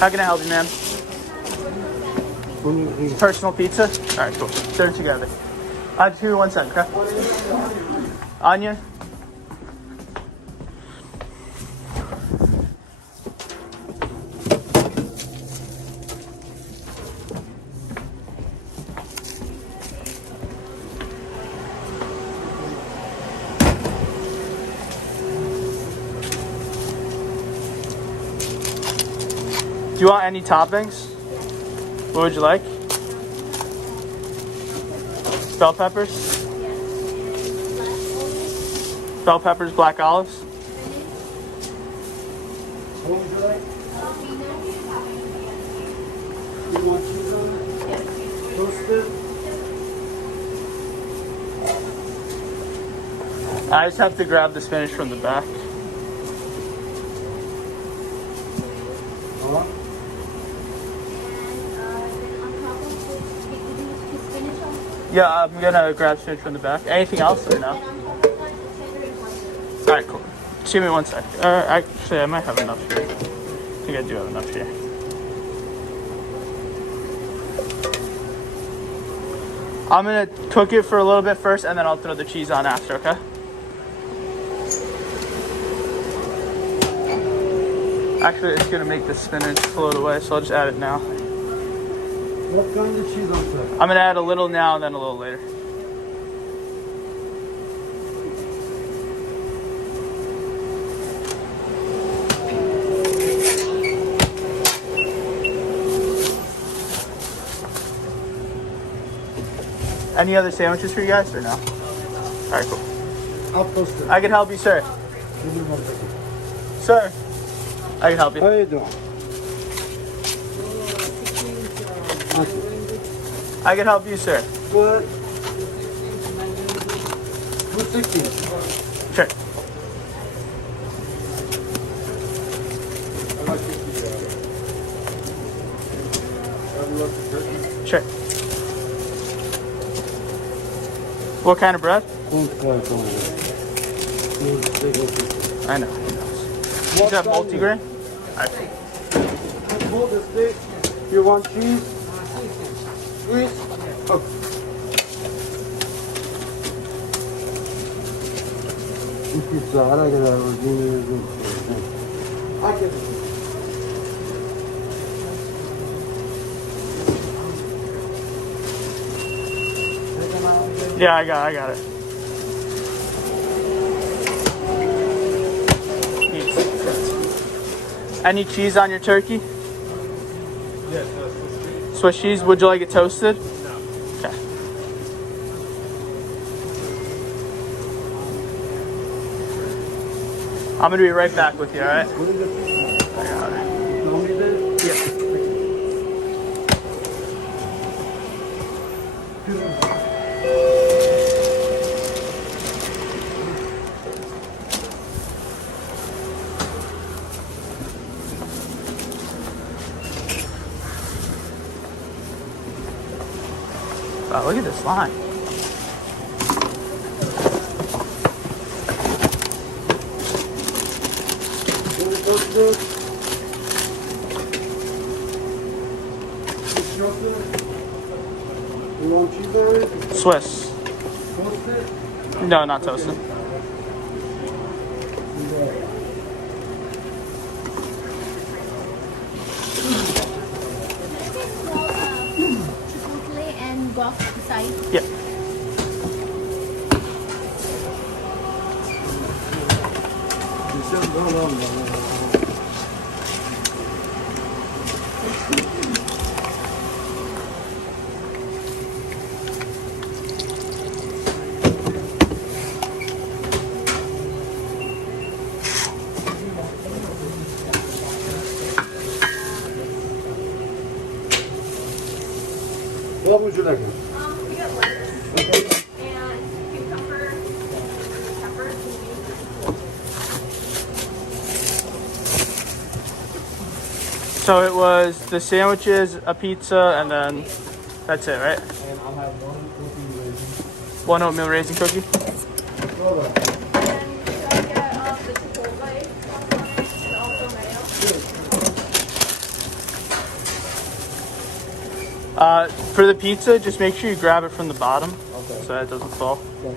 How can I help you, ma'am? Personal pizza? All right, cool. They're together. Just give me 1 second, okay? Onion? Do you want any toppings? What would you like? Bell peppers? Bell peppers, black olives? What would you like? You want cheese on it? Toasted? I just have to grab the spinach from the back. Yeah, I'm gonna grab spinach from the back. Anything else or no? Alright, cool. Just give me 1 sec. Actually, I might have enough here. I think I do have enough here. I'm gonna cook it for a little bit first and then I'll throw the cheese on after, okay? Actually, it's gonna make the spinach float away, so I'll just add it now. What kind of cheese on top? I'm gonna add a little now and then a little later. Any other sandwiches for you guys or no? Alright, cool. I'll post it. I can help you, sir. Give me 1 second. Sir, I can help How you. you doing? I can help you, sir. Good. 260. Sure. Sure. What kind of bread? I know. You have multigrain? Hold the steak. You want cheese? Squeeze? Oh. Pizza, I can Yeah, I got it. Any cheese on your turkey? Yes, Swiss cheese, would you like it toasted? no. Okay. I'm gonna be right back with you, alright? I got it. Yeah. Wow, look at this line. You want cheese on it? Swiss. Toasted? No, not toasted. Chipotle and guac side. Yeah. What would you like? We got lettuce and cucumber, peppers. So it was the sandwiches, a pizza, and then that's it, right? And I'll have one cookie raisin. One oatmeal raisin cookie. And should I get the chipotle sauce on it and also mayo? For the pizza, just make sure you grab it from the bottom Okay. so that it doesn't fall. Okay.